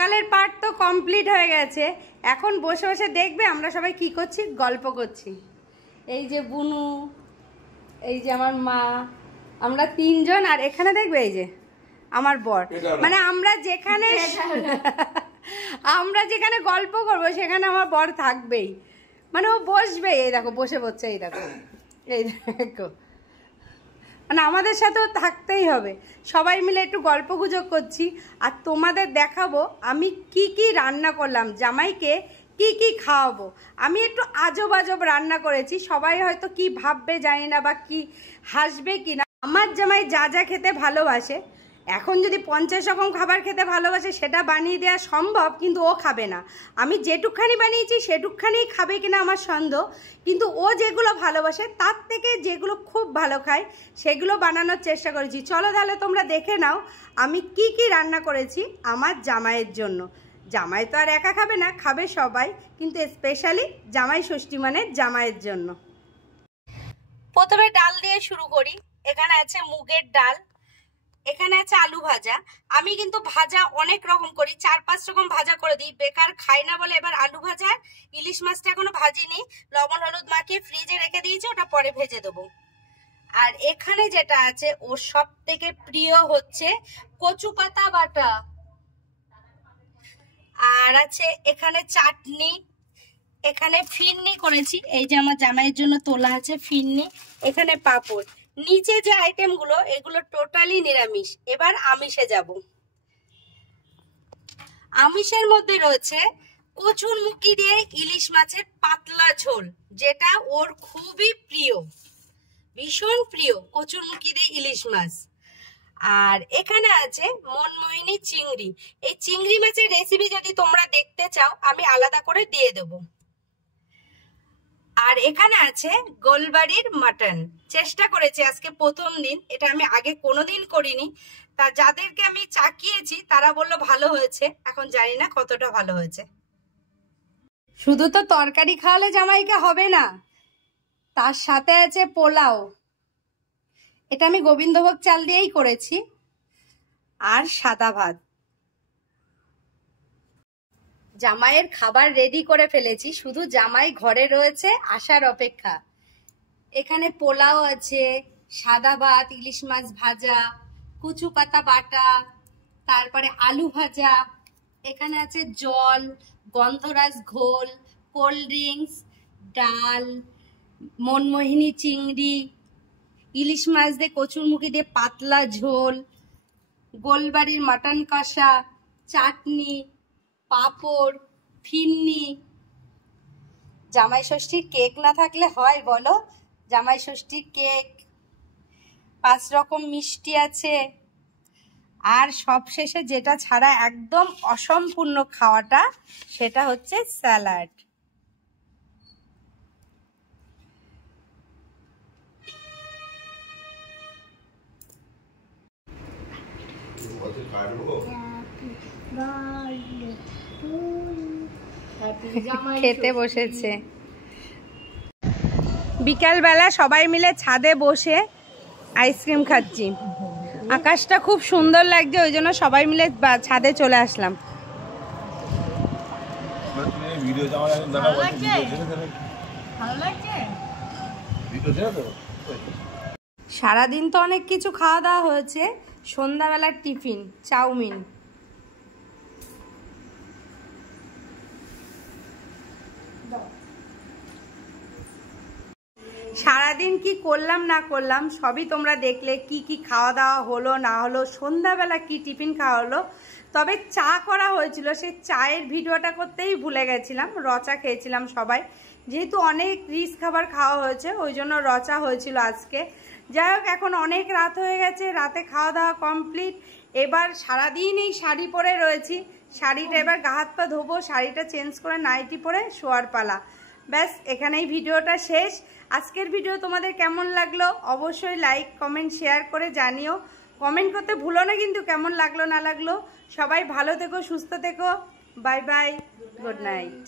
সকালের পার্ট তো কমপ্লিট হয়ে গেছে, এখন বসে বসে দেখবে আমরা সবাই কি করছি, গল্প করছি। এই যে বুনু, এই যে আমার মা, আমরা তিনজন, আর এখানে দেখবে এই যে আমার বর। মানে আমরা যেখানে গল্প করবো সেখানে আমার বর থাকবেই, মানে ও বসবে। এই দেখো বসে পড়ছে, এই দেখো, এই দেখো, মানে আমাদের সাথেও থাকতেই হবে। সবাই মিলে একটু গল্প গুজব করছি, আর তোমাদের দেখাবো আমি কি কি রান্না করলাম, জামাইকে কি কি খাওয়াবো। আমি একটু আজব আজব রান্না করেছি, সবাই হয়তো কি ভাববে জানি না, বা কি হাসবে কি না। আমার জামাই যা যা খেতে ভালোবাসে, এখন যদি 50 রকম খাবার খেতে ভালোবাসে সেটা বানিয়ে দেওয়া সম্ভব, কিন্তু ও খাবে না। আমি যেটুকখানি বানিয়েছি সেটুকখানি খাবে কিনা আমার সন্দেহ, কিন্তু ও যেগুলো ভালোবাসে তার থেকে যেগুলো খুব ভালো খায় সেগুলো বানানোর চেষ্টা করেছি। চলো তাহলে তোমরা দেখে নাও আমি কি কি রান্না করেছি আমার জামাইয়ের জন্য। জামাই তো আর একা খাবে না, খাবে সবাই, কিন্তু স্পেশালি জামাই ষষ্ঠী মানে জামাইয়ের জন্য। প্রথমে ডাল দিয়ে শুরু করি। এখানে আছে মুগের ডাল, এখানে আছে আলু ভাজা। আমি কিন্তু ভাজা অনেক রকম করি, 4-5 রকম ভাজা করে দিই, বেকার খাই না বলে এবার আলু ভাজা। ইলিশ মাছটা এখনো ভাজিনি, লবণ হলুদ মাখিয়ে ফ্রিজে রেখে দিয়েছি, ওটা পরে ভেজে দেবো। আর এখানে যেটা আছে ওর সব থেকে প্রিয় হচ্ছে কচু পাতা বাটা, আর আছে এখানে চাটনি, এখানে ফিরনি করেছি, এই যে আমার জামাইয়ের জন্য তোলা আছে ফিরনি, এখানে পাঁপড়। নিচে যে আইটেমগুলো এগুলো টোটালি নিরামিষ। এবার আমিষে যাব। আমিষের মধ্যে রয়েছে কচুর মুখি দিয়ে ইলিশ মাছের পাতলা ঝোল, যেটা ওর খুবই প্রিয়, ভীষণ প্রিয় কচুর মুখি দিয়ে ইলিশ মাছ। আর এখানে আছে মনমোহিনী চিংড়ি। এই চিংড়ি মাছের রেসিপি যদি তোমরা দেখতে চাও আমি আলাদা করে দিয়ে দেবো। আর এখানে আছে গোলবাড়ির মাটন। চেষ্টা করেছি, আজকে প্রথম দিন, এটা আমি আগে কোনোদিন করিনি। তা যাদেরকে আমি চাকিয়েছি তারা বললো ভালো হয়েছে, এখন জানি না কতটা ভালো হয়েছে। শুধু তো তরকারি খাওয়ালে জামাইকে হবে না, তার সাথে আছে পোলাও। এটা আমি গোবিন্দভোগ চাল দিয়েই করেছি, আর সাদা ভাত। জামাইয়ের খাবার রেডি করে ফেলেছি, শুধু জামাই ঘরে রয়েছে আসার অপেক্ষা। এখানে পোলাও আছে, সাদা ভাত, ইলিশ মাছ ভাজা, কচু পাতা বাটা, তারপরে আলু ভাজা, এখানে আছে জল, গন্ধরাজ ঘোল, কোল্ড ড্রিঙ্কস, ডাল, মনমোহিনী চিংড়ি, ইলিশ মাছ দিয়ে কচুরমুখী দিয়ে পাতলা ঝোল, গোলবাড়ির মাটন কষা, চাটনি, পাঁপড়, ফিরনি। জামাই ষষ্ঠীর কেক না থাকলে হয় বলো? জামাই ষষ্ঠীর কেক, 5 রকম মিষ্টি আছে, আর সবশেষে যেটা ছাড়া একদম অসম্পূর্ণ খাওয়াটা, সেটা হচ্ছে স্যালাড। খেতে বসেছে। বিকালবেলা সবাই মিলে ছাদে বসে আইসক্রিম খাচ্ছি। আকাশটা খুব সুন্দর লাগছে, ওই জন্য সবাই মিলে ছাদে চলে আসলাম। সারাদিন তো অনেক কিছু খাওয়া দাওয়া হয়েছে, সন্ধ্যাবেলার টিফিন চাউমিন। সারাদিন কি করলাম না করলাম সবই তোমরা দেখলে, কি কি খাওয়া দাওয়া হলো না হলো, সন্ধ্যাবেলা কি টিফিন খাওয়া হলো। তবে চা করা হয়েছিল, সেই চায়ের ভিডিওটা করতেই ভুলে গেছিলাম। রচা খেয়েছিলাম সবাই, যেহেতু অনেক রিচ খাবার খাওয়া হয়েছে ওই জন্য রচা হয়েছিল আজকে। যাই হোক, এখন অনেক রাত হয়ে গেছে, রাতে খাওয়া দাওয়া কমপ্লিট। এবার সারাদিন এই শাড়ি পরে রয়েছি, শাড়িটা এবার গা হাত পা ধোবো, শাড়িটা চেঞ্জ করে নাইটি পরে শোয়ার পালা। ব্যাস, এখানেই ভিডিওটা শেষ। আজকের ভিডিও তোমাদের কেমন লাগলো অবশ্যই লাইক কমেন্ট শেয়ার করে জানিও। কমেন্ট করতে ভুলো না কিন্তু কেমন লাগলো না লাগলো। সবাই ভালো থেকো, সুস্থ থেকো, বাই বাই, গুড নাইট।